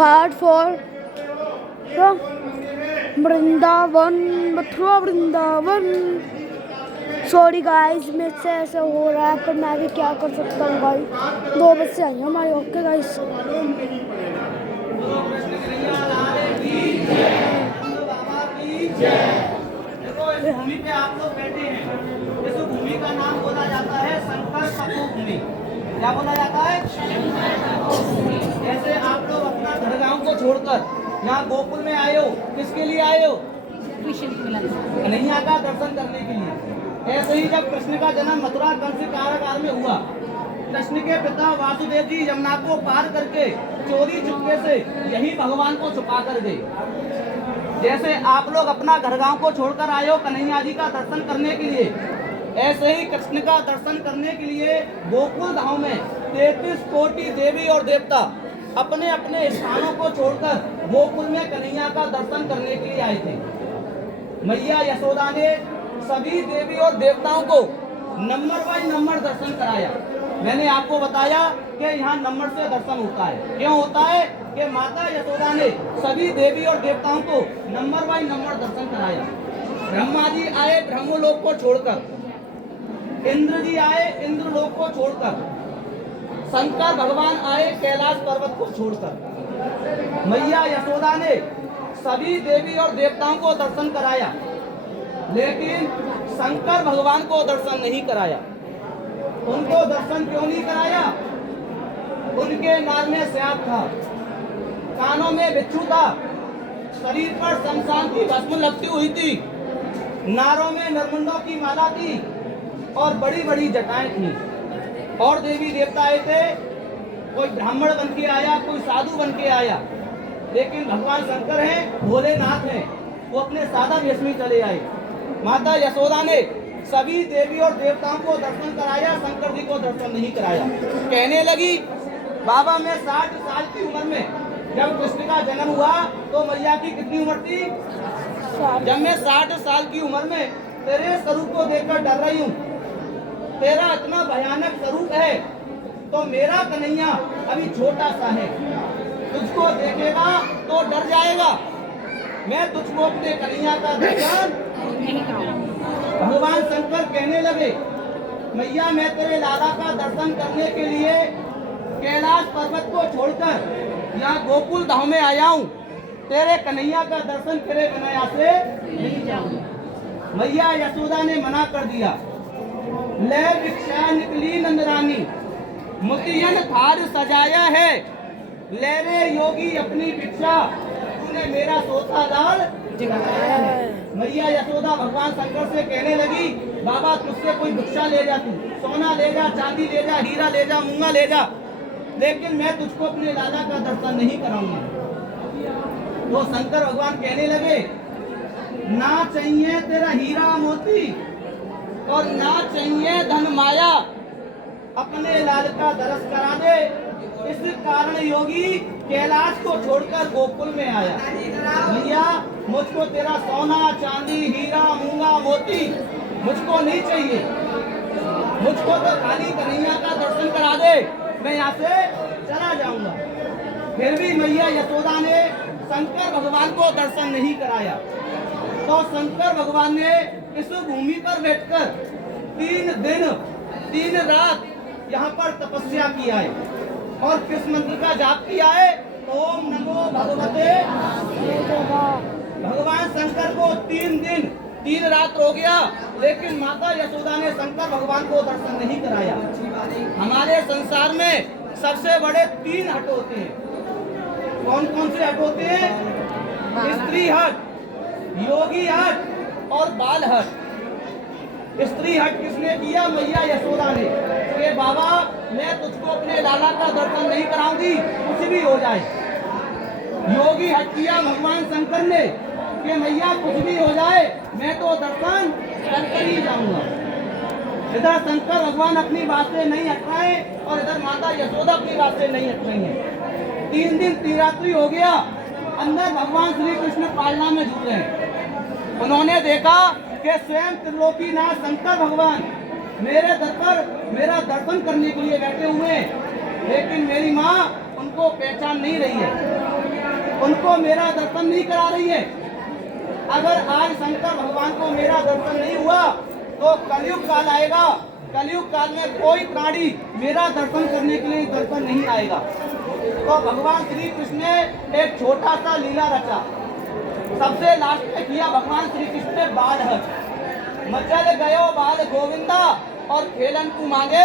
Part 4 Vrindavan, Mathura Vrindavan. Sorry guys, मेरे से ऐसे हो रहा है, पर मैं भी क्या कर सकता हूँ गाइस। 2 बजे आई हमारे। ओके गाइस, भूमि पे आप लोग बैठे हैं, इस भूमि का नाम बोला जाता है शंकर तपोभूमि। क्या बोला जाता है? जैसे आप लोग अपना घर गांव को छोड़कर यहाँ गोकुल में आए हो, किसके लिए आए हो? कन्हैया का दर्शन करने के लिए। ऐसे ही जब कृष्ण का जन्म मथुरा कंस कारागार में हुआ, कृष्ण के पिता वासुदेव जी यमुना को पार करके चोरी चुपके से यही भगवान को छुपा कर गए। जैसे आप लोग अपना घर गांव को छोड़कर आए हो कन्हैया जी का दर्शन करने के लिए, ऐसे ही कृष्ण का दर्शन करने के लिए गोकुल धाम में 33 कोटि देवी और देवता अपने अपने स्थानों को छोड़कर गोकुल में कन्हैया का दर्शन करने के लिए आए थे। मैया यशोदा ने सभी देवी और देवताओं को नंबर बाय नंबर दर्शन कराया। मैंने आपको बताया कि यहाँ नंबर से दर्शन होता है। क्यों होता है? कि माता यशोदा ने सभी देवी और देवताओं को नंबर बाय नंबर दर्शन कराया। ब्रह्मा जी आए ब्रह्मलोक को छोड़कर, इंद्र जी आए इंद्रलोक को छोड़कर, शंकर भगवान आए कैलाश पर्वत को छोड़कर। मैया यशोदा ने सभी देवी और देवताओं को दर्शन कराया, लेकिन शंकर भगवान को दर्शन नहीं कराया। उनको दर्शन क्यों नहीं कराया? उनके नार में सांप था, कानों में बिच्छू था, शरीर पर शमशान की भस्म लगती हुई थी, नारों में नरमुंडों की माला थी और बड़ी बड़ी जटाएं थी। और देवी देवता आए थे, कोई ब्राह्मण बन के आया, कोई साधु बन के आया, लेकिन भगवान शंकर हैं, भोलेनाथ हैं, वो अपने सादा वेश में चले आए। माता यशोदा ने सभी देवी और देवताओं को दर्शन कराया, शंकर जी को दर्शन नहीं कराया। कहने लगी, बाबा मैं 60 साल की उम्र में जब कृष्ण का जन्म हुआ तो मैया की कितनी उम्र थी? जब मैं 60 साल की उम्र में तेरे स्वरूप को देखकर डर रही हूँ, तेरा इतना भयानक स्वरूप है, तो मेरा कन्हैया अभी छोटा सा है, तुझको देखेगा तो डर जाएगा, मैं तुझको अपने कन्हैया का दर्शन नहीं कराऊंगा। भगवान शंकर कहने लगे, मैया मैं तेरे लाला का दर्शन करने के लिए कैलाश पर्वत को छोड़कर यहाँ गोकुल धाम में आया हूँ, तेरे कन्हैया का दर्शन करे बिना यहाँ से नहीं जाऊंगा। मैया यशोदा ने मना कर दिया। ले भिक्षा निकली नंदरानी, मोतियन थार सजाया है, ले रे योगी अपनी भिक्षा, तूने मेरा सोता लाल जगाया है। मैया यशोदा भगवान शंकर से कहने लगी, बाबा तुझसे कोई भिक्षा ले जा, तू सोना ले जा, चांदी ले जा, हीरा ले जा, मूंगा ले जा, लेकिन मैं तुझको अपने लाला का दर्शन नहीं कराऊंगा। तो शंकर भगवान कहने लगे, ना चाहिए तेरा हीरा मोती और ना चाहिए धन माया, अपने लाल का दर्श करा दे। इस कारण योगी कैलाश को छोड़कर गोकुल में आया। भैया मुझको तेरा सोना चांदी हीरा मूंगा मोती मुझको नहीं चाहिए, मुझको तो खाली कन्हैया का दर्शन करा दे, मैं यहाँ से चला जाऊंगा। फिर भी मैया यशोदा ने शंकर भगवान को दर्शन नहीं कराया। तो शंकर भगवान ने इस भूमि पर बैठकर 3 दिन 3 रात यहाँ पर तपस्या किया है और किस मंत्र का जाप किया है? ओम नमो भगवते। भगवान शंकर को 3 दिन 3 रात हो गया, लेकिन माता यशोदा ने शंकर भगवान को दर्शन नहीं कराया। हमारे संसार में सबसे बड़े 3 हट होते हैं। कौन कौन से हट होते हैं? स्त्री हट, योगी हट और बाल हट। स्त्री हट किसने किया? मैया यशोदा ने, कि बाबा मैं तुझको अपने लाला का दर्शन नहीं कराऊंगी, कुछ भी हो जाए। योगी हट किया भगवान शंकर ने, कि मैया कुछ भी हो जाए मैं तो दर्शन करके ही जाऊंगा। इधर शंकर भगवान अपनी बात से नहीं हट रहे और इधर माता यशोदा अपनी बात से नहीं हट रही है। 3 दिन 3 रात्रि हो गया, अंदर भगवान श्री कृष्ण पालना में जुट गए। उन्होंने देखा कि स्वयं त्रिलोकीनाथ शंकर भगवान मेरे दर पर मेरा दर्शन करने के लिए बैठे हुए हैं, लेकिन मेरी माँ उनको पहचान नहीं रही है। उनको मेरा दर्शन नहीं करा रही है। अगर आज शंकर भगवान को मेरा दर्शन नहीं हुआ तो कलयुग काल आएगा। कलयुग काल में कोई प्राणी मेरा दर्शन करने के लिए दर्शन नहीं आएगा। तो भगवान श्री कृष्ण ने एक छोटा सा लीला रचा। सबसे लास्ट में किया भगवान श्री कृष्ण ने बाल हज। मचल गयो बाल गोविंदा और खेलन को मांगे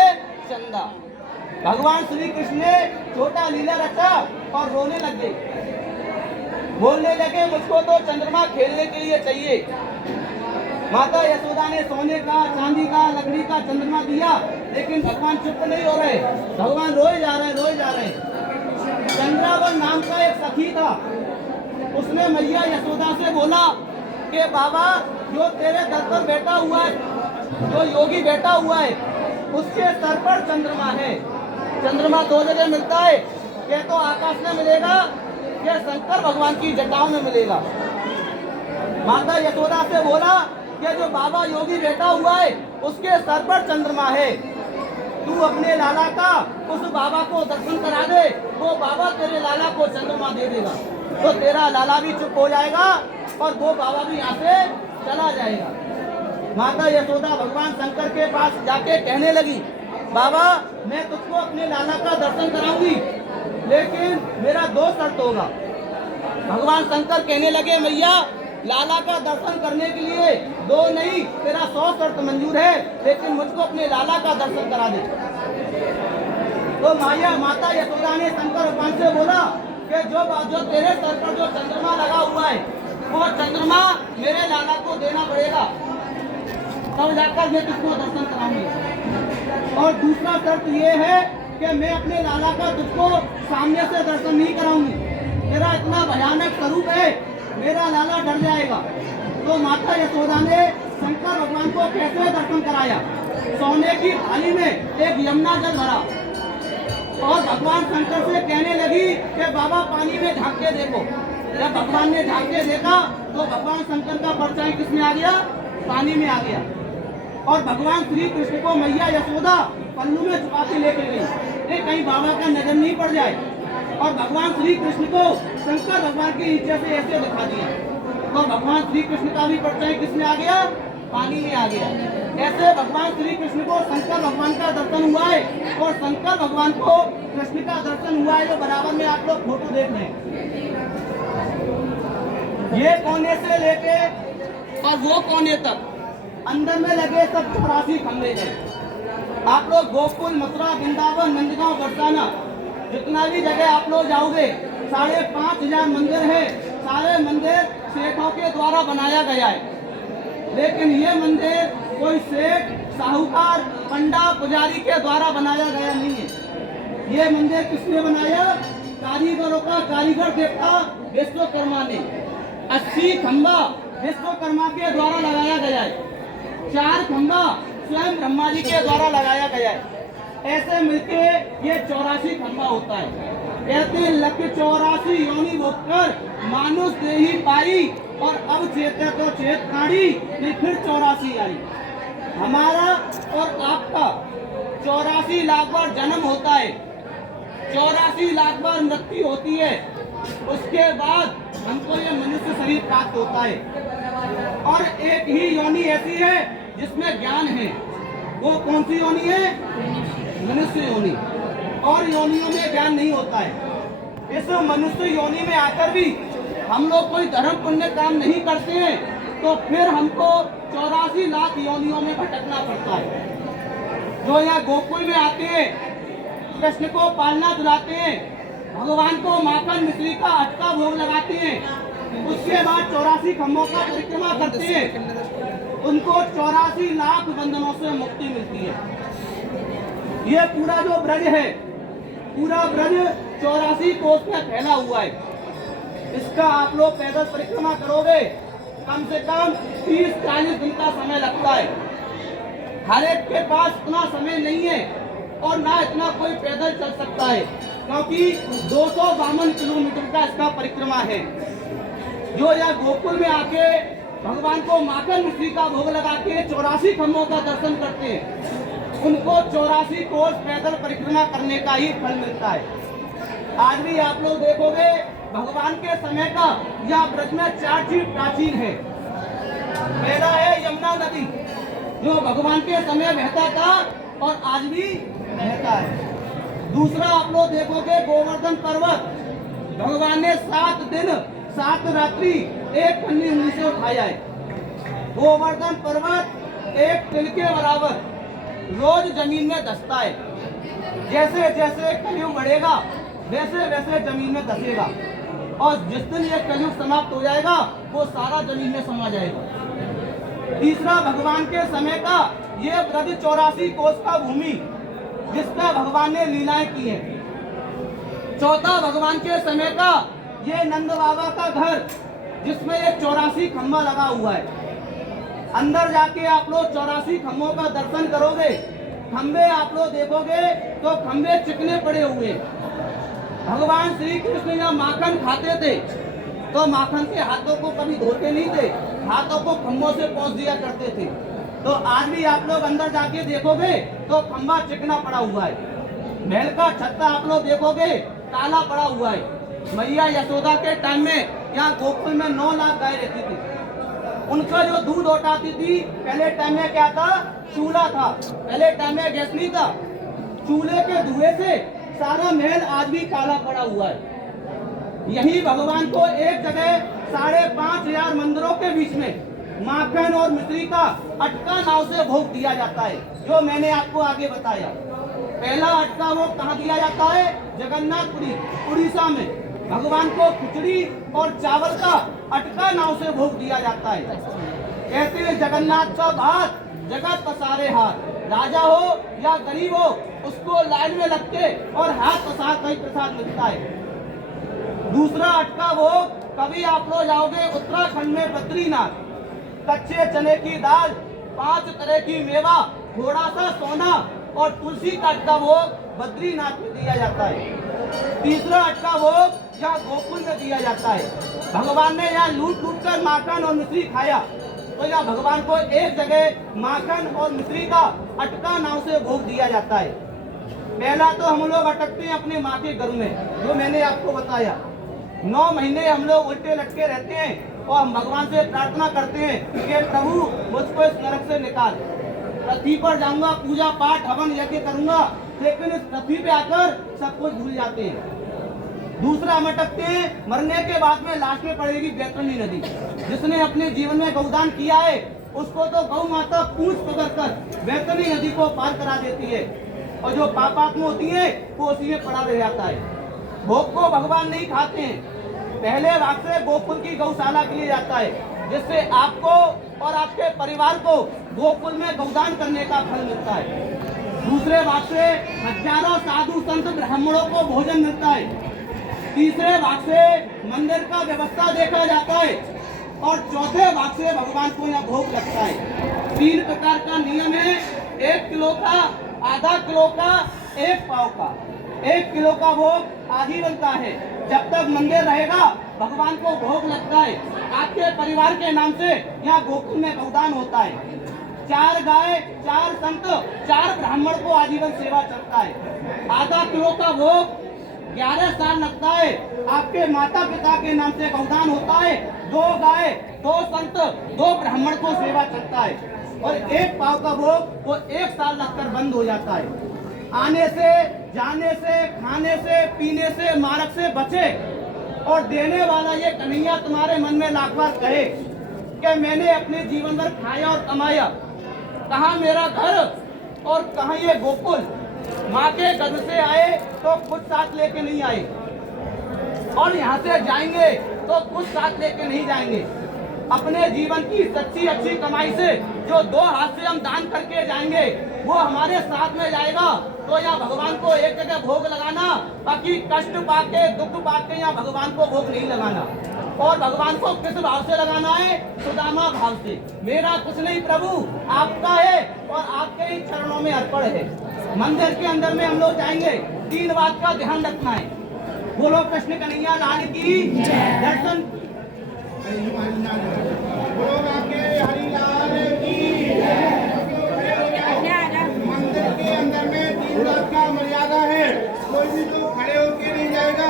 चंदा। भगवान श्री कृष्ण ने छोटा लीला रचा और रोने लग गए। बोलने लगे मुझको तो चंद्रमा खेलने के लिए चाहिए। माता यशोदा ने सोने का, चांदी का, लकड़ी का चंद्रमा दिया, लेकिन भगवान चुप नहीं हो रहे। भगवान रोए जा रहे, रोए जा रहे। चंद्रावन नाम का एक सखी था, उसने मैया यशोदा से बोला कि बाबा जो तेरे दर पर बैठा हुआ है, जो योगी बैठा हुआ है, उसके सर पर चंद्रमा है। चंद्रमा दो जगह मिलता है, या तो आकाश में मिलेगा या शंकर भगवान की जटाओं में मिलेगा। माता यशोदा से बोला कि जो बाबा योगी बैठा हुआ है उसके सर पर चंद्रमा है, तू अपने लाला का उस बाबा को दर्शन करा दे, वो बाबा तेरे लाला को चंद्रमा दे देगा, तो तेरा लाला भी चुप हो जाएगा और वो बाबा भी यहाँ से चला जाएगा। माता यशोदा भगवान शंकर के पास जाके कहने लगी, बाबा मैं तुझको अपने लाला का दर्शन कराऊंगी, लेकिन मेरा दो शर्त होगा। भगवान शंकर कहने लगे, मैया लाला का दर्शन करने के लिए दो नहीं तेरा 100 शर्त मंजूर है, लेकिन मुझको अपने लाला का दर्शन करा दे। तो माता यशोदा ने शंकर भगवान से बोला कि जो तेरे सर पर जो चंद्रमा लगा हुआ है वो चंद्रमा मेरे लाला को देना पड़ेगा, तब जाकर मैं तुझको दर्शन कराऊंगी। और दूसरा शर्त ये है कि मैं अपने लाला का तुझको सामने से दर्शन नहीं कराऊंगी, तेरा इतना भयानक स्वरूप है, मेरा लाला डर जाएगा। तो माता यशोदा ने शंकर भगवान को कैसे दर्शन कराया? सोने की थाली में एक यमुना जल भरा और भगवान शंकर से कहने लगी कि बाबा पानी में झांक के देखो। जब भगवान ने झांक के देखा तो भगवान शंकर का परछाई किसमें आ गया? पानी में आ गया। और भगवान श्री कृष्ण को मैया यशोदा पल्लू में छुपा के लेके गई, कहीं बाबा का नजर नहीं पड़ जाए। और भगवान श्री कृष्ण को शंकर भगवान के नीचे से ऐसे दिखा दिया, तो भगवान श्री कृष्ण का भी परछाई किसमें आ गया? पानी में आ गया। ऐसे भगवान श्री कृष्ण को शंकर भगवान का दर्शन हुआ है और शंकर भगवान को कृष्ण का दर्शन हुआ है, जो बराबर में आप लोग फोटो देख रहे हैं। ये कोने से लेके और वो कोने तक अंदर में लगे सब 84 खंभे हैं। आप लोग गोकुल, मथुरा, वृंदावन, नंदगांव, बरसाना, जितना भी जगह आप लोग जाओगे 5,500 मंदिर है। सारे मंदिर सेठों के द्वारा बनाया गया है, लेकिन ये मंदिर कोई सेठ, साहूकार, पंडा, पुजारी के द्वारा बनाया गया नहीं है। ये मंदिर किसने बनाया? कारीगरों का कारीगर देवता विश्वकर्मा ने। 80 खंभा विश्वकर्मा के द्वारा लगाया गया है, 4 खंभा स्वयं ब्रह्मा जी के द्वारा लगाया गया है। ऐसे मिलके ये 84 खंभा होता है। कहते लख 84 योनि भोगकर मानुष देही पाई, और अब चेते तो चेत काढ़ी, नहीं फिर 84 आई। हमारा और आपका 84 लाख बार जन्म होता है, 84 लाख बार मृत्यु होती है, उसके बाद हमको ये मनुष्य शरीर प्राप्त होता है। और एक ही योनि ऐसी है जिसमें ज्ञान है, वो कौन सी योनि है? मनुष्य योनि। और योनियों में ज्ञान नहीं होता है। इस मनुष्य योनि में आकर भी हम लोग कोई धर्म पुण्य काम नहीं करते हैं, तो फिर हमको 84 लाख योनियों में भटकना पड़ता है। जो यहाँ गोकुल में आते हैं, कृष्ण को पालना दिलाते हैं, भगवान को माखन मिश्री का अटका भोग लगाते हैं, उसके बाद 84 खम्भों का परिक्रमा करते हैं, उनको 84 लाख बंधनों से मुक्ति मिलती है। ये पूरा जो ब्रज है, पूरा ब्रज 84 कोस में फैला हुआ है। इसका आप लोग पैदल परिक्रमा करोगे कम से कम 30-40 दिन का समय लगता है। हर एक के पास इतना समय नहीं है और ना इतना कोई पैदल चल सकता है, क्योंकि 252 किलोमीटर का इसका परिक्रमा है। जो यह गोकुल में आके भगवान को माखन मिश्री का भोग लगा के 84 खम्भों का दर्शन करते हैं, उनको 84 कोस पैदल परिक्रमा करने का ही फल मिलता है। आज भी आप लोग देखोगे भगवान के समय का यहाँ ब्रज में 4 चीज प्राचीन है। पहला है यमुना नदी, जो भगवान के समय बहता था और आज भी बहता है। दूसरा आप लोग देखोगे गोवर्धन पर्वत, भगवान ने 7 दिन 7 रात्रि एक पन्नी उंगली से उठाया है। गोवर्धन पर्वत एक तिल के बराबर रोज जमीन में धंसता है। जैसे जैसे कलयुग बढ़ेगा वैसे वैसे जमीन में धंसेगा, और जिस दिन ये कलयुग समाप्त हो जाएगा वो सारा जमीन में समा जाएगा। तीसरा भगवान के समय का ये ब्रज 84 कोस का भूमि, जिसका भगवान ने लीलाएं की है। चौथा भगवान के समय का ये नंद बाबा का घर, जिसमें ये 84 खम्भा लगा हुआ है। अंदर जाके आप लोग 84 खम्भों का दर्शन करोगे, खम्भे आप लोग देखोगे तो खम्भे चिकने पड़े हुए। भगवान श्री कृष्ण यहाँ माखन खाते थे तो माखन के हाथों को कभी धोते नहीं थे, हाथों को खम्भों से पोंछ दिया करते थे। तो आज भी आप लोग अंदर जाके देखोगे तो खम्भा चिकना पड़ा हुआ है। महल का छत्ता आप लोग देखोगे काला पड़ा हुआ है। मैया यशोदा के टाइम में यहाँ गोकुल में 9 लाख गाय रहती थी। उनका जो दूध उठाती थी, पहले टाइम में क्या था, चूल्हा था। पहले टाइम में गैस नहीं था, चूल्हे के धुएं से सारा महल आज भी काला पड़ा हुआ है। यही भगवान को एक जगह 5,500 मंदिरों के बीच में माखन और मिश्री का अटका नाव से भोग दिया जाता है, जो मैंने आपको आगे बताया। पहला अटका वो कहाँ दिया जाता है, जगन्नाथपुरी उड़ीसा में। भगवान को खिचड़ी और चावल का अटका नाव से भोग दिया जाता है। कहते हैं जगन्नाथ का भात जगत पसारे हाथ, राजा हो या गरीब हो उसको लाइन में लग के और हाथ पसार कहीं प्रसाद मिलता है। दूसरा अटका भोग कभी आप लोग जाओगे उत्तराखंड में बद्रीनाथ, कच्चे चने की दाल, 5 तरह की मेवा, थोड़ा सा सोना और तुलसी का अटका भोग बद्रीनाथ में दिया जाता है। तीसरा अटका भोग यहाँ गोकुल में दिया जाता है। भगवान ने यहाँ लूट लूट कर माखन और मिश्री खाया, तो यहाँ भगवान को एक जगह माखन और मिश्री का अटका नाव से भोग दिया जाता है। पहला तो हम लोग अटकते हैं अपने माँ के घर में, जो मैंने आपको बताया। 9 महीने हम लोग उल्टे लटके रहते हैं और हम भगवान से प्रार्थना करते हैं कि प्रभु मुझको इस नरक से निकाल। पृथ्वी पर जाऊंगा, पूजा पाठ हवन यज्ञ करूंगा, लेकिन इस पृथ्वी पे आकर सब कुछ भूल जाते हैं। दूसरा हम अटकते हैं, मरने के बाद में लाश में पड़ेगी बैतरणी नदी। जिसने अपने जीवन में गौदान किया है उसको तो गौ माता पूंछ पकड़ कर बैतरणी नदी को पार करा देती है, और जो पापात्मा होती है वो उसी में पड़ा रह जाता है। भोग को भगवान नहीं खाते हैं। पहले भाग से गोकुल की गौशाला के लिए जाता है, जिससे आपको और आपके परिवार को गोकुल में गौदान करने का फल मिलता है। दूसरे भाग से हजारों साधु संत ब्राह्मणों को भोजन मिलता है। तीसरे भाग से मंदिर का व्यवस्था देखा जाता है, और चौथे भाग से भगवान को यहाँ भोग लगता है। 3 प्रकार का नियम है, 1 किलो का, आधा किलो का, 1 पाव का। 1 किलो का भोग आजीवन का है, जब तक मंदिर रहेगा भगवान को भोग लगता है। आपके परिवार के नाम से यहाँ गोकुल में गौदान होता है। 4 गाय, 4 संत, 4 ब्राह्मण को आजीवन सेवा चलता है। आधा किलो का भोग 11 साल लगता है। आपके माता पिता के नाम से गौदान होता है। 2 गाय, 2 संत, 2 ब्राह्मण को सेवा चलता है, और 1 पाव का भोग वो 1 साल लगकर बंद हो जाता है। आने से, जाने से, खाने से, पीने से, मार्ग से बचे, और देने वाला ये कन्हैया तुम्हारे मन में लाख बार कहे कि मैंने अपने जीवन भर खाया और कमाया, कहाँ मेरा घर और कहाँ ये गोकुल। माँ के गर्भ से आए तो कुछ साथ लेके नहीं आए, और यहाँ से जाएंगे तो कुछ साथ लेके नहीं जाएंगे। अपने जीवन की सच्ची अच्छी कमाई से जो 2 हाथ से हम दान करके जाएंगे वो हमारे साथ में जाएगा। तो यहाँ भगवान को एक जगह भोग लगाना, बाकी कष्ट पाके दुख पाके यहाँ भगवान को भोग नहीं लगाना। और भगवान को किस भाव से लगाना है, सुदामा भाव से। मेरा कुछ नहीं प्रभु आपका है और आपके ही चरणों में अर्पण है। मंदिर के अंदर में हम लोग जाएंगे, 3 बात का ध्यान रखना है। बोलो कृष्ण कन्हैया लाल की दर्शन, मंदिर के अंदर में 3 बात का मर्यादा है। कोई भी तो खड़े होके नहीं जाएगा,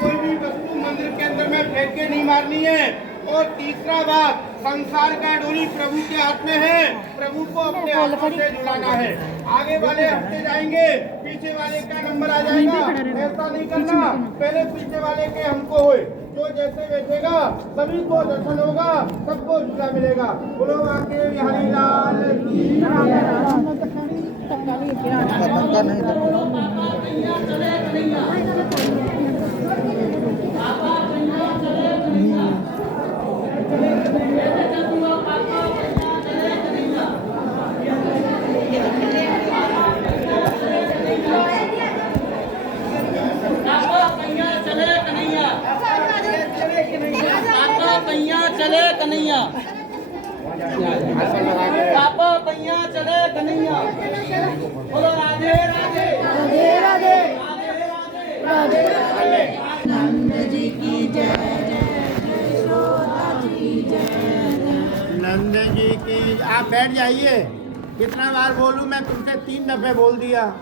कोई भी वस्तु मंदिर के फेंक के नहीं मारनी है। और तीसरा बात, संसार का डोरी प्रभु के हाथ में है, प्रभु को अपने हाथों से जुड़ाना है। आगे वाले हटते जाएंगे, पीछे वाले का नंबर आ जाएगा। ऐसा नहीं करना, पहले पीछे वाले के हमको होए। जो जैसे बैठेगा सभी को दर्शन होगा, सबको झूला मिलेगा। बोलो आके बिहारी लाल की। चले कन्हैया, पापा पैया चले कन्हैया। बोलो राधे राधे राधे राधे राधे राधे। नंद जी की जय जय यशोदा जी जय जय। नंद जी की। आप बैठ जाइए। कितना बार बोलूं मैं तुमसे? 3 दफे बोल दिया।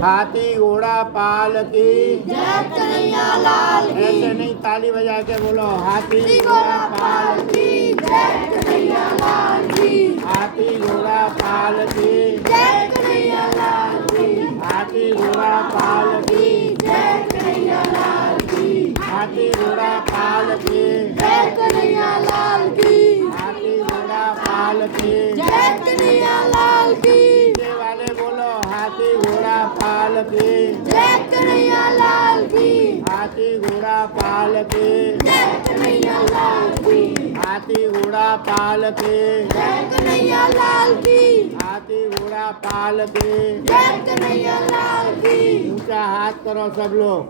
हाथी घोड़ा पाल की जय कन्हैया लाल की। ऐसे नहीं, ताली बजा के बोलो। हाथी घोड़ा पाल की जय कन्हैया लाल की। हाथी घोड़ा पाल की जय कन्हैया लाल की। हाथी घोड़ा पाल की जय कन्हैया लाल की। हाथी घोड़ा पाल की जय कन्हैया लाल की। हाथी घोड़ा पाल की। जय कन्हैया लाल की। पीछे वाले बोलो, हाथी घोड़ा पाल की जय कन्हैया लाल की। हाथी घोड़ा पाल की जय कन्हैया लाल की। हाथी घोड़ा पाल की जय कन्हैया लाल की। हाथी घोड़ा पाल की। जय कन्हैया लाल की। ऊंचा हाथ करो सब लोग,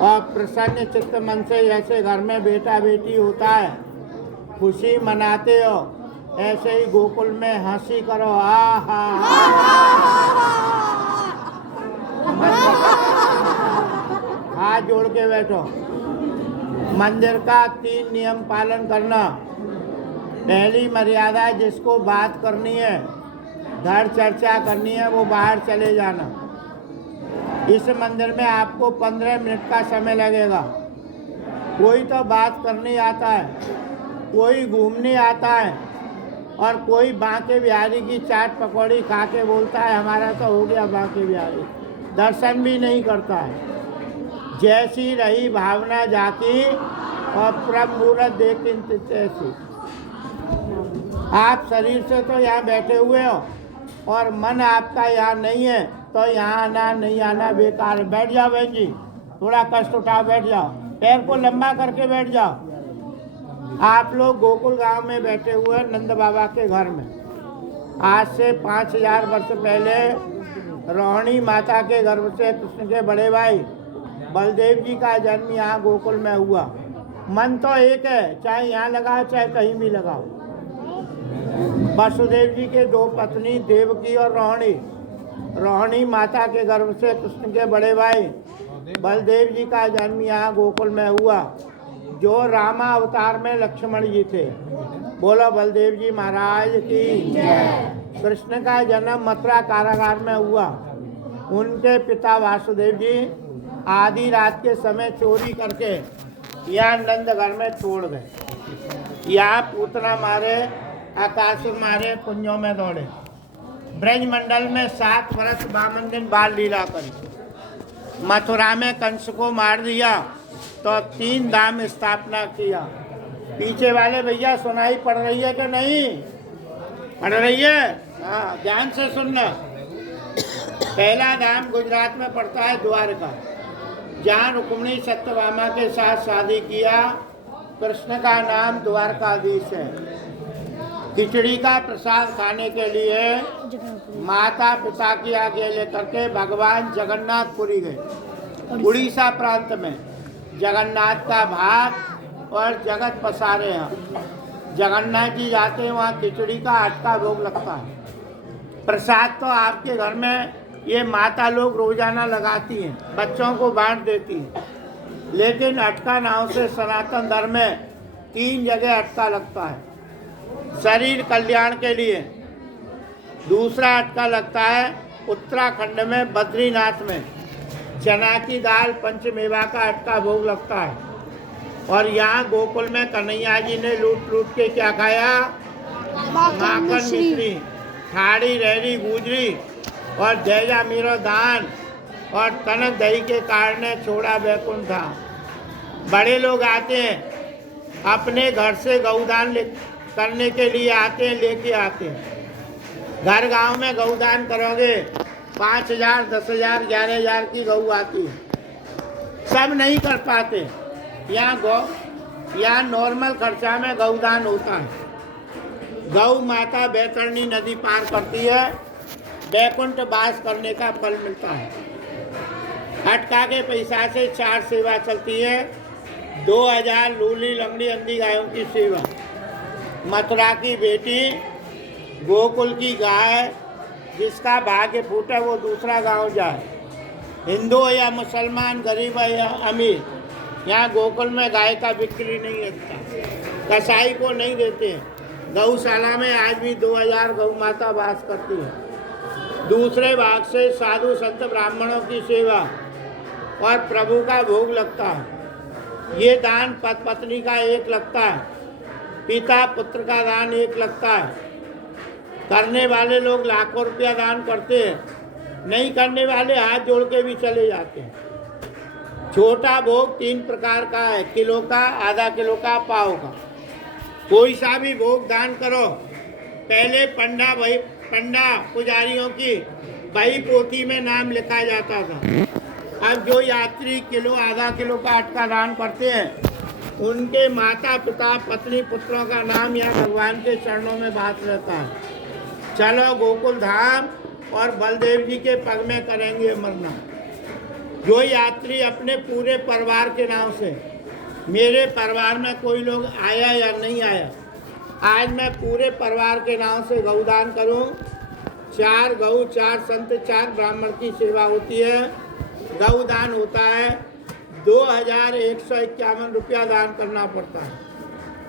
और प्रसन्न चित्त मन से जैसे घर में बेटा बेटी होता है, खुशी मनाते हो, ऐसे ही गोकुल में हंसी करो। आहा हाथ जोड़ के बैठो। मंदिर का 3 नियम पालन करना। पहली मर्यादा, जिसको बात करनी है, घर चर्चा करनी है, वो बाहर चले जाना। इस मंदिर में आपको 15 मिनट का समय लगेगा। कोई तो बात करने आता है, कोई घूमने आता है, और कोई बांके बिहारी की चाट पकौड़ी खा के बोलता है हमारा तो हो गया बांके बिहारी, दर्शन भी नहीं करता है। जैसी रही भावना जाकी, और प्रभ मुहूर्त देख तैसी। आप शरीर से तो यहाँ बैठे हुए हो, और मन आपका यहाँ नहीं है, तो यहाँ आना नहीं आना बेकार है। बैठ जाओ बहन जी, थोड़ा कष्ट उठाओ, बैठ जाओ, पैर को लंबा करके बैठ जाओ। आप लोग गोकुल गांव में बैठे हुए हैं, नंद बाबा के घर में। आज से 5000 वर्ष पहले रोहिणी माता के गर्भ से कृष्ण के बड़े भाई बलदेव जी का जन्म यहाँ गोकुल में हुआ। मन तो एक है, चाहे यहाँ लगाओ चाहे कहीं भी लगाओ। वसुदेव जी के 2 पत्नी देवकी और रोहिणी, रोहिणी माता के गर्भ से कृष्ण के बड़े भाई बलदेव जी का जन्म यहाँ गोकुल में हुआ, जो रामा अवतार में लक्ष्मण जी थे। बोलो बलदेव जी महाराज की जय। कृष्ण का जन्म मथुरा कारागार में हुआ। उनके पिता वासुदेव जी आधी रात के समय चोरी करके यहाँ नंदगढ़ में छोड़ गए। यहाँ पूतना मारे, आकासुर मारे, कुंजों में दौड़े। ब्रजमंडल में 7 वर्ष 52 दिन बाल लीला करी। मथुरा में कंस को मार दिया तो 3 धाम स्थापना किया। पीछे वाले भैया सुनाई पड़ रही है कि नहीं पड़ रही है? हाँ, ध्यान से सुनना। पहला धाम गुजरात में पड़ता है द्वारका, जहाँ रुक्मिणी सत्यभामा के साथ शादी किया। कृष्ण का नाम द्वारकाधीश है। खिचड़ी का प्रसाद खाने के लिए माता पिता की आज्ञा लेकर के भगवान जगन्नाथपुरी गए। उड़ीसा प्रांत में जगन्नाथ का भाग और जगत पसारे हैं। जगन्नाथ जी जाते हैं, वहाँ खिचड़ी का अटका भोग लगता है। प्रसाद तो आपके घर में ये माता लोग रोजाना लगाती हैं, बच्चों को बांट देती हैं, लेकिन अटका नाव से सनातन धर्म में 3 जगह अटका लगता है। शरीर कल्याण के लिए। दूसरा अटका लगता है उत्तराखंड में बद्रीनाथ में, चना की दाल पंचमेवा का अटका भोग लगता है। और यहाँ गोकुल में कन्हैया जी ने लूट लूट के क्या खाया? माखन मिश्री, ठाड़ी रहरी गुजरी और जैजा मीरो दान और तनक दही के कारण छोड़ा बैकुंठ था। बड़े लोग आते हैं अपने घर से गौदान करने के लिए आते हैं, लेके आते हैं। घर गांव में गौदान करोगे 5,000, 10,000, 11,000 की गऊ आती है। सब नहीं कर पाते। यहाँ नॉर्मल खर्चा में गौदान होता है। गौ माता बैतरणी नदी पार करती है, बैकुंठ वास करने का फल मिलता है। अटका के पैसा से 4 सेवा चलती है। 2,000 लूली लंगड़ी अंधी गायों की सेवा, मथुरा की बेटी, गोकुल की गाय, जिसका भाग्य फूटे वो दूसरा गांव जाए। हिंदू या मुसलमान, गरीब या अमीर, यहाँ गोकुल में गाय का बिक्री नहीं होता, कसाई को नहीं देते। गौशाला में आज भी 2,000 गौ माता वास करती है। दूसरे भाग से साधु संत ब्राह्मणों की सेवा और प्रभु का भोग लगता है। ये दान पत्नी का एक लगता है, पिता पुत्र का दान एक लगता है। करने वाले लोग लाखों रुपया दान करते हैं, नहीं करने वाले हाथ जोड़ के भी चले जाते हैं। छोटा भोग 3 प्रकार का है, किलो का, आधा किलो का, पाव का। कोई सा भी भोग दान करो। पहले पंडा पुजारियों की बही पोथी में नाम लिखा जाता था। अब जो यात्री किलो, आधा किलो का अटका दान करते हैं, उनके माता पिता पत्नी पुत्रों का नाम या भगवान के चरणों में बात रहता है। चलो गोकुल धाम और बलदेव जी के पग में करेंगे मरना। जो यात्री अपने पूरे परिवार के नाम से, मेरे परिवार में कोई लोग आया या नहीं आया, आज मैं पूरे परिवार के नाम से गौदान करूं। 4 गौ, 4 संत, 4 ब्राह्मण की सेवा होती है। गौदान होता है 2,151 रुपया दान करना पड़ता है।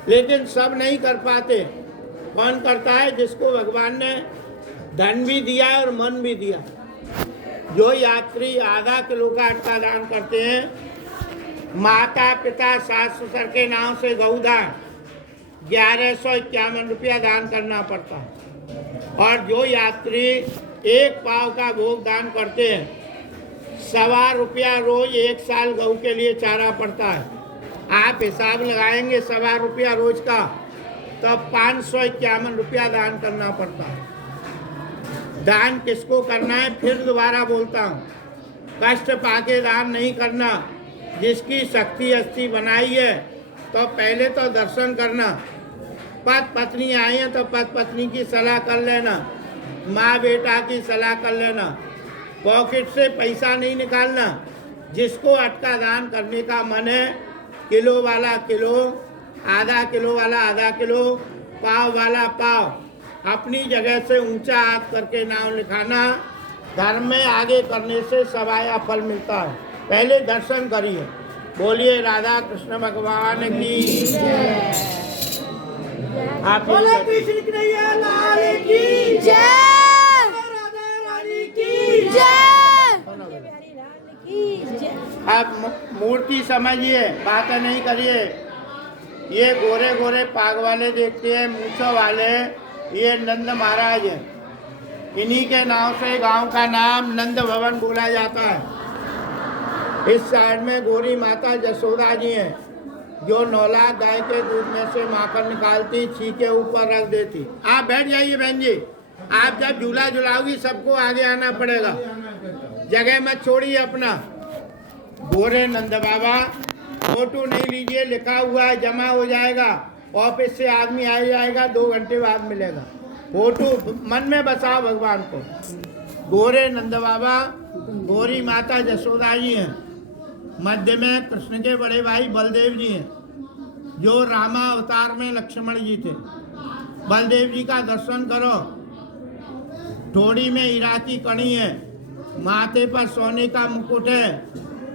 लेकिन सब नहीं कर पाते। कौन करता है? जिसको भगवान ने धन भी दिया और मन भी दिया। जो यात्री आधा किलो का अटका दान करते हैं, माता पिता सास ससुर के नाम से गौदान 1,151 रुपया दान करना पड़ता है। और जो यात्री 1 पाव का भोग दान करते हैं, 1.25 रुपया रोज 1 साल गऊ के लिए चारा पड़ता है। आप हिसाब लगाएंगे 1.25 रुपया रोज का, तो 551 रुपया दान करना पड़ता है। दान किसको करना है? फिर दोबारा बोलता हूँ, कष्ट पाके दान नहीं करना। जिसकी शक्ति अस्थि बनाई है तो पहले तो दर्शन करना। पति पत्नी आई है तो पति पत्नी की सलाह कर लेना, माँ बेटा की सलाह कर लेना। पॉकेट से पैसा नहीं निकालना। जिसको अटका दान करने का मन है, किलो वाला किलो, आधा किलो वाला आधा किलो, पाव वाला पाव, अपनी जगह से ऊंचा हाथ करके नाम लिखाना। धर्म में आगे करने से सवाया फल मिलता है। पहले दर्शन करिए। बोलिए राधा कृष्ण भगवान की। आप कृष्ण कन्हैया लाल की जय, राधा रानी की जय। आप मूर्ति समझिए, बातें नहीं करिए। ये गोरे गोरे पाग वाले देखते हैं, मूछों वाले, ये नंद महाराज है। इन्हीं के नाम से गांव का नाम नंद भवन बोला जाता है। इस साइड में गोरी माता जसोदा जी हैं, जो 9 लाख गाय के दूध में से माखन निकालती, छी के ऊपर रख देती। आप बैठ जाइए बहन जी। आप जब झूला झुलाओगी सबको आगे आना पड़ेगा, जगह मत छोड़िए अपना। गोरे नंद बाबा, फोटो नहीं लीजिए, लिखा हुआ है, जमा हो जाएगा। ऑफिस से आदमी आ जाएगा, 2 घंटे बाद मिलेगा। फोटो मन में बसाओ भगवान को। गोरे नंद बाबा, गोरी माता जसोदा जी हैं। मध्य में कृष्ण के बड़े भाई बलदेव जी हैं, जो रामा अवतार में लक्ष्मण जी थे। बलदेव जी का दर्शन करो। ठोड़ी में हीरा की कड़ी है, माथे पर सोने का मुकुट है,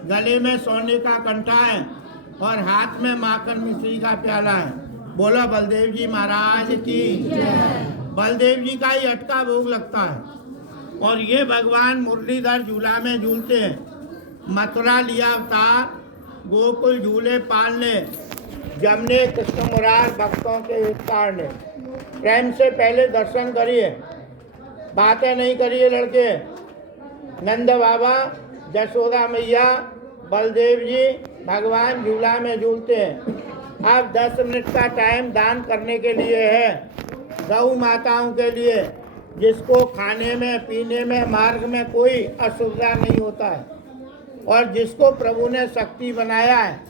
गले में सोने का कंठा है और हाथ में माखन मिश्री का प्याला है। बोलो बलदेव जी महाराज की। बलदेव जी का ही अटका भोग लगता है। और ये भगवान मुरलीधर झूला में झूलते हैं। मथुरा लिया अवतार, गोकुल झूले पालने, जमने कृष्ण मुरार भक्तों के हित कारने। प्रेम से पहले दर्शन करिए, बातें नहीं करिए लड़के। नंद बाबा, यशोदा मैया, बलदेव जी भगवान झूला में झूलते हैं। अब 10 मिनट का टाइम दान करने के लिए है, गौ माताओं के लिए, जिसको खाने में पीने में मार्ग में कोई असुविधा नहीं होता है और जिसको प्रभु ने शक्ति बनाया है।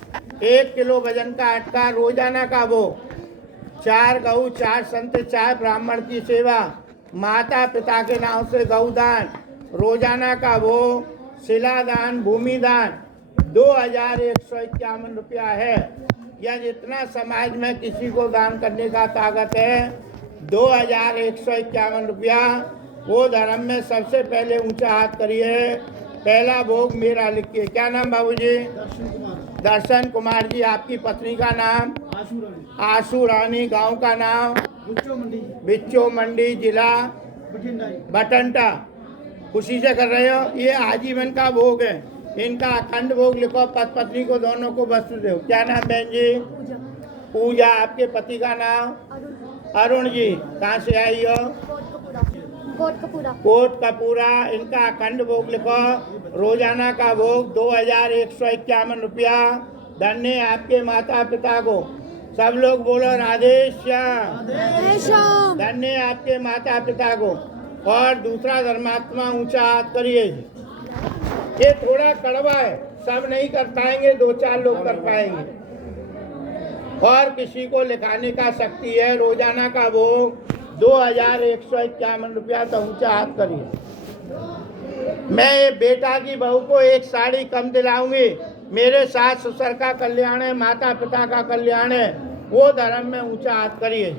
1 किलो वजन का अटका रोजाना का वो, 4 गऊ, 4 संत, 4 ब्राह्मण की सेवा, माता पिता के नाम से गौदान, रोजाना का वो, शिलादान, भूमिदान 2151 रुपया है। या जितना समाज में किसी को दान करने का ताकत है, 2151 रुपया। वो धर्म में सबसे पहले ऊंचा हाथ करिए। पहला भोग मेरा लिखिए। क्या नाम बाबूजी? दर्शन कुमार जी। आपकी पत्नी का नाम? आशू रानी। गांव का नाम? बिच्चो मंडी, जिला बठिंडा। खुशी से कर रहे हो। ये आजीवन का भोग है, इनका अखंड भोग लिखो। पत्नी को दोनों को वस्त्र दो। क्या नाम बहन जी? पूजा। आपके पति का नाम? अरुण जी। कहाँ से आई हो? कोट कपूरा। इनका अखंड भोग लिखो। रोजाना का भोग 2151 रुपया। धन्य आपके माता पिता को। सब लोग बोलो राधे श्याम। धन्य आपके माता पिता को। और दूसरा धर्मात्मा ऊंचा हाथ करिए। ये थोड़ा कड़वा है, सब नहीं कर पाएंगे, 2-4 लोग कर पाएंगे। और किसी को लिखाने का शक्ति है, रोजाना का भोग 2151 रुपया। तो ऊंचा हाथ करिए। मैं बेटा की बहू को 1 साड़ी कम दिलाऊंगी। मेरे सास ससुर का कल्याण है, माता पिता का कल्याण है, वो धर्म में ऊंचा हाथ करिए।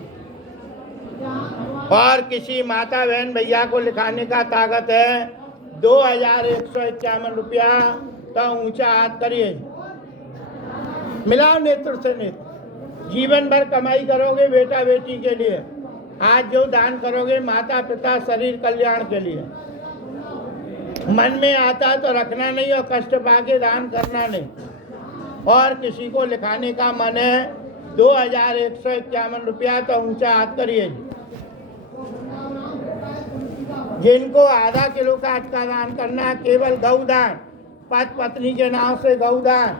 और किसी माता बहन भैया को लिखाने का ताकत है 2151 रुपया। तो ऊंचा हाथ करिए। मिलाओ नेत्र से नेत्र। जीवन भर कमाई करोगे बेटा बेटी के लिए, आज जो दान करोगे माता पिता शरीर कल्याण के लिए। मन में आता तो रखना नहीं और कष्ट पाके दान करना नहीं। और किसी को लिखाने का मन है 2151 रुपया। तो ऊंचा हाथ करिए। जिनको आधा किलो का अटका दान करना है, केवल गौदान, पत्नी के नाम से गौदान,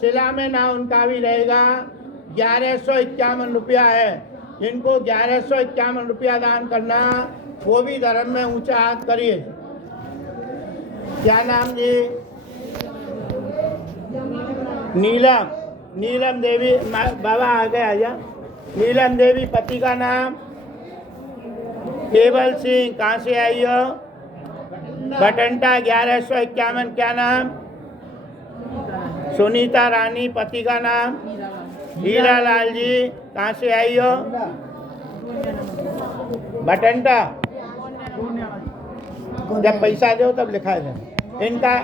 शिला में नाम उनका भी रहेगा। 1151 रुपया है। जिनको 1151 रुपया दान करना, वो भी धर्म में ऊंचा हाथ करिए। क्या नाम जी? नीलम। नीलम देवी। बाबा आगे आजा। नीलम देवी। पति का नाम? केवल सिंह। कहाँ से आई हो? बठंडा। 1151। क्या नाम? सुनीता रानी। पति का नाम? हीरा लाल जी। कहाँ से आई हो? बठंडा। जब पैसा दो तब लिखा जाए। इनका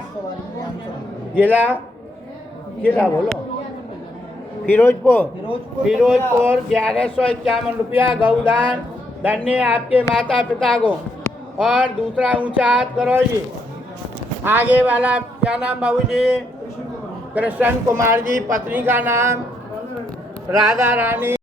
जिला? जिला बोलो। फिरोजपुर। 1151 रुपया गौदान। धन्य आपके माता पिता को। और दूसरा ऊंचा हाथ करो जी। आगे वाला क्या नाम बाबूजी? कृष्ण कुमार जी। पत्नी का नाम? राधा रानी।